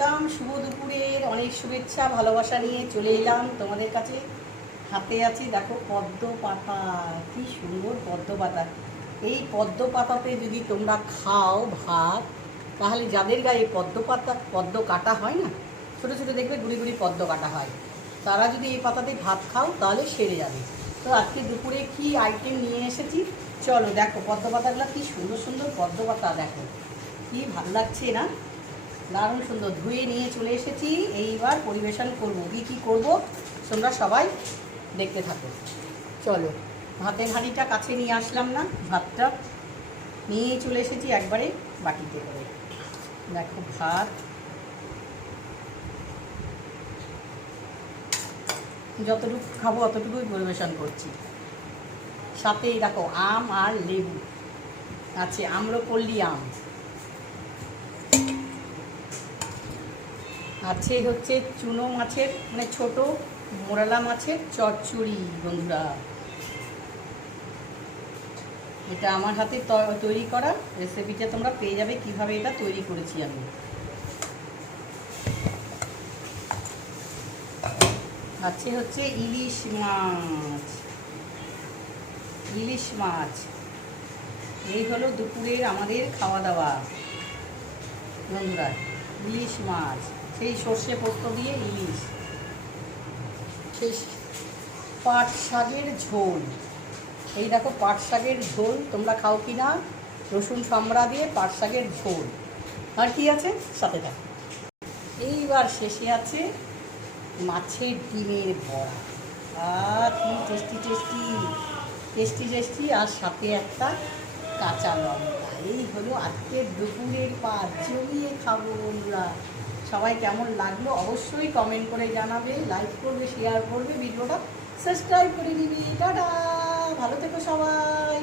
Welcome, শুভ দুপুরের অনেক শুভেচ্ছা ভালোবাসা নিয়ে চলে এলাম তোমাদের কাছে। হাতে আছে দেখো পদ্ম পাতা, কি সুন্দর পদ্ম পাতা। এই পদ্ম পাতাতে যদি তোমরা খাও ভাত, তাহলে যাদের গায়ে পদ্ম পাতা পদ্ম কাটা হয় না, ছোটো ছোটো দেখবে গুড়ি গুড়ি পদ্ম কাটা হয়, তারা যদি এই পাতাতে ভাত খাও তাহলে সেরে যাবে। তো আজকে দুপুরে কি আইটেম নিয়ে এসেছি চলো দেখো। পদ্ম পাতাগুলো কি সুন্দর সুন্দর পদ্ম পাতা, দেখো কি ভালো লাগছে না, দারুণ সুন্দর। ধুয়ে নিয়ে চলে এসেছি, এইবার পরিবেশন করবো। কী করবো তোমরা সবাই দেখতে থাকো। চলো, ভাতের হাঁড়িটা কাছে নিয়ে আসলাম না, ভাতটা নিয়ে চলে এসেছি একবারে বাটিতে করে। দেখো ভাত, যতটুকু খাবো অতটুকুই পরিবেশন করছি। সাথেই দেখো আম আর লেবু আছে, আম্রপল্লী আম আছে, হচ্ছে চুনো মাছের মানে ছোট মোরালা মাছের চচ্চড়ি। বন্ধুরা, এটা আমার হাতে তৈরি করা রেসিপিটা তোমরা পেয়ে যাবে কিভাবে এটা তৈরি করেছি আমি। আছে হচ্ছে ইলিশ মাছ, ইলিশ মাছ। এই হলো দুপুরের আমাদের খাওয়া দাওয়া বন্ধুরা। ইলিশ মাছ, সেই সর্ষে পোস্ত দিয়ে ইলিশ। সেই পাট শাকের ঝোল, এই দেখো পাট শাকের ঝোল, তোমরা খাও কি না? রসুন চামড়া দিয়ে পাট শাকের ঝোল। আর কি আছে সাথে দেখো, এইবার শেষে আছে মাছের ডিমের বড়া। কি টেস্টি টেস্টি টেস্টি টেস্টি, আর সাথে একটা কাঁচা লঙ্কা। এই হলো আজকের দুপুরের পাত, জমিয়ে খাবো বন্ধুরা। সবাই কেমন লাগলো অবশ্যই কমেন্ট করে জানাবে, লাইক করবে, শেয়ার করবে, ভিডিওটা সাবস্ক্রাইব করে নিবি। টাটা, ভালো থেকো সবাই।